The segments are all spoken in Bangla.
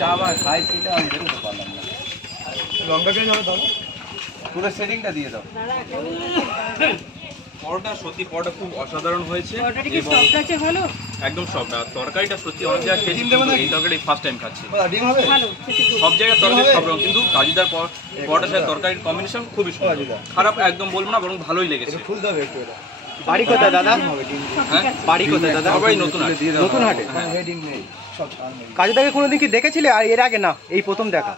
চা বা খাই সেটা আমি বেরোতে পারলাম না। লঙ্কা কেন যাবে দাদা? পুরো সেটিংটা দিয়ে দাও। পরোটা সত্যি পরোটা খুব অসাধারণ হয়েছে এবং ভালো একদম সফট। আর তরকারিটা সত্যি অনেক জায়গায় খেয়েছি, এই তরকারি ফার্স্ট টাইম খাচ্ছি। ডিম হবে? সব জায়গায় তরকারি সব রকম, কিন্তু কাজুদার পরোটার সাথে তরকারির কম্বিনেশন খুবই সুন্দর, খারাপ একদম বলবো না, বরং ভালোই লেগেছে। ফুল দেবে একটু এটা। বাড়ি কোথায় দাদা? হ্যাঁ, বাড়ি কোথায় দাদা? সবাই নতুন হাট। নতুন হাটে। হেডিং নেই সব কাজুদাকে কোনোদিন কি দেখেছিলে আর এর আগে? না, এই প্রথম দেখা।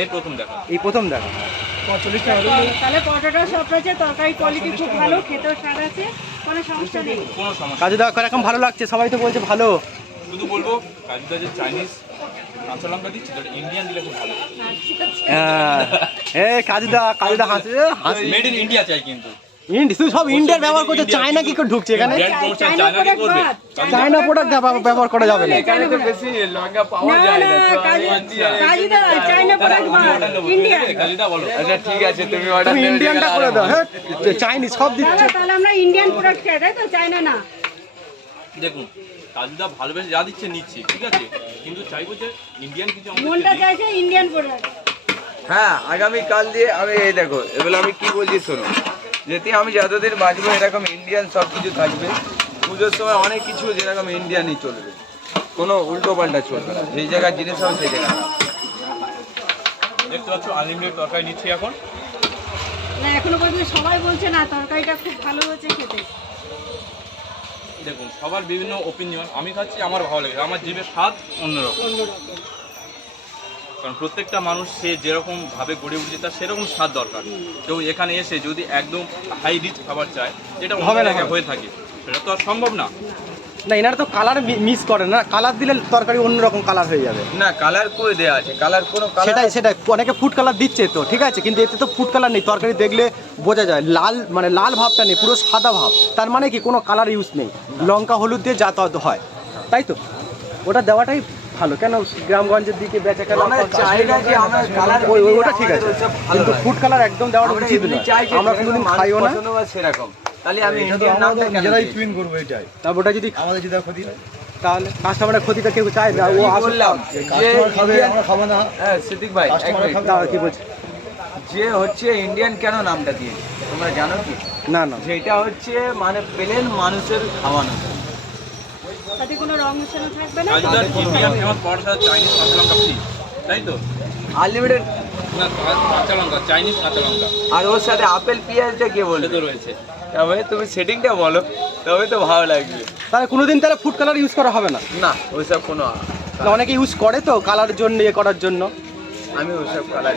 এই প্রথম দেখা। এই প্রথম দেখা। 40 টাকা তাহলে পরোটাটাও সফট আছে, তরকারি কোয়ালিটি খুব ভালো, খেতেও স্বাদ আছে, কোনো সমস্যা নেই। কোনো সমস্যা কাজুদা এখন ভালো লাগছে, সবাই তো বলছে ভালো। শুধু বলবো কাজুদা যে চাইনিজ কাঁচা লঙ্কা দিচ্ছে, ইন্ডিয়ান দিলে খুব ভালো। হ্যাঁ, কাজুদা হাসছে। মেড ইন ইন্ডিয়া চাই কিন্তু। তুই সব ইন্ডিয়ার ব্যবহার করছে, চায়না কি করে ঢুকছে এখানে? ব্র্যান্ড প্রমোশন চায়না কি করবে? চায়না প্রোডাক্ট ব্যবহার করা যাবে না। এখানে তো বেশি লঙ্কা পাওয়া যায় না। কাজুদা বলো। আচ্ছা ঠিক আছে, তুমি অর্ডার তুমি ইন্ডিয়ানটা করে দাও। হ্যাঁ, চাইনিজ সব দিচ্ছে। তাহলে আমরা ইন্ডিয়ান প্রোডাক্ট চাই, তাই তো, চায়না না। দেখুন কাজুদা ভালোবেসে যা দিচ্ছে নিচ্ছি, ঠিক আছে, কিন্তু চাইবো যে ইন্ডিয়ান কিছু মনটা চাইছে ইন্ডিয়ান প্রোডাক্ট। হ্যাঁ, আগামী কাল দিয়ে আমি এই দেখো এবার আমি কি বলছি শোনো, যেতে আমি যতদিন বাঁচবো এরকম ইন্ডিয়ান সব কিছু থাকবে। পুজোর সময় অনেক কিছু যেরকম ইন্ডিয়ানই চলবে, কোনো উল্টো পাল্টা চলবে না। যেই জায়গায় জিনিস হবে সেই জায়গায়। দেখতে পাচ্ছ আনলিমিটেড তরকারি নিচ্ছি এখন। না, এখনো পর্যন্ত সবাই বলছে না তরকারিটা খুব ভালো হয়েছে খেতে। দেখুন সবার বিভিন্ন ওপিনিয়ন, আমি খাচ্ছি আমার ভালো লেগেছে, আমার জিভের স্বাদ অন্যরকম। কারণ প্রত্যেকটা মানুষ সে যেরকম ভাবে গড়ে উঠেছে তার সেরকম স্বাদ দরকার। কেউ এখানে এসে যদি একদম হাই রিচ খাবার চায়, যেটা অন্য জায়গায় হয়ে থাকে, সেটা তো আর সম্ভব না। না, এনারা তো কালার মিস করে না, কালার দিলে তরকারি অন্যরকম কালার হয়ে যাবে। না, কালার করে দেওয়া আছে, কালার কোনো সেটাই অনেকে ফুড কালার দিচ্ছে তো, ঠিক আছে, কিন্তু এতে তো ফুড কালার নেই। তরকারি দেখলে বোঝা যায় লাল, মানে লাল ভাবটা নেই, পুরো সাদা ভাব। তার মানে কি কোনো কালার ইউজ নেই, লঙ্কা হলুদ দিয়ে যাতায়াত হয়, তাই তো? ওটা দেওয়াটাই ভালো। কেন গ্রামগঞ্জের দিকে বেচা কেনা চাই না যে আমরা কালার ওটা ঠিক আছে, কিন্তু ফুড কালার একদম দেওয়াটা উচিত নয়। আমরা কোনোদিন খাইও না সেরকম। তাহলে আমি ইন্ডিয়ান নামটা কেন নিজেরাই দিই? টুইন করবো এটাই। তারপর ওটা যদি আমাদের যদি ক্ষতি হয় তাহলে কাস্টমারের ক্ষতিটা কেউ চায় না। ও আসলে বললাম কাস্টমার খাবে, আমরা খাবো না। হ্যাঁ সিদ্দিক ভাই, এক কাস্টমার মিনিট। খাবে। কি বলছে? যে হচ্ছে ইন্ডিয়ান কেন নামটা দিয়েছে তোমরা জানো কি? না না, যেটা হচ্ছে মানে প্লেন মানুষের খাওয়ানো। তাতে কোনো রং মেশানো থাকবে না। কাজুদার ইন্ডিয়ান ফেমাস পরোটা চাইনিজ কাঁচা লঙ্কা ফ্রি, তাই তো? আনলিমিটেড। না, কাঁচা লঙ্কা চাইনিজ কাঁচা লঙ্কা আর ওর সাথে আপেল পেঁয়াজটা কে বলবে? তো রয়েছে। তবে তুমি সেটিংটা বলো, তবে তো ভালো লাগবে। তাহলে কোনোদিন তাহলে ফুড কালার ইউজ করা হবে না? না, ওইসব কোনো না, অনেকে ইউজ করে তো কালারের জন্য, ইয়ে করার জন্য। আমি ওইসব কালার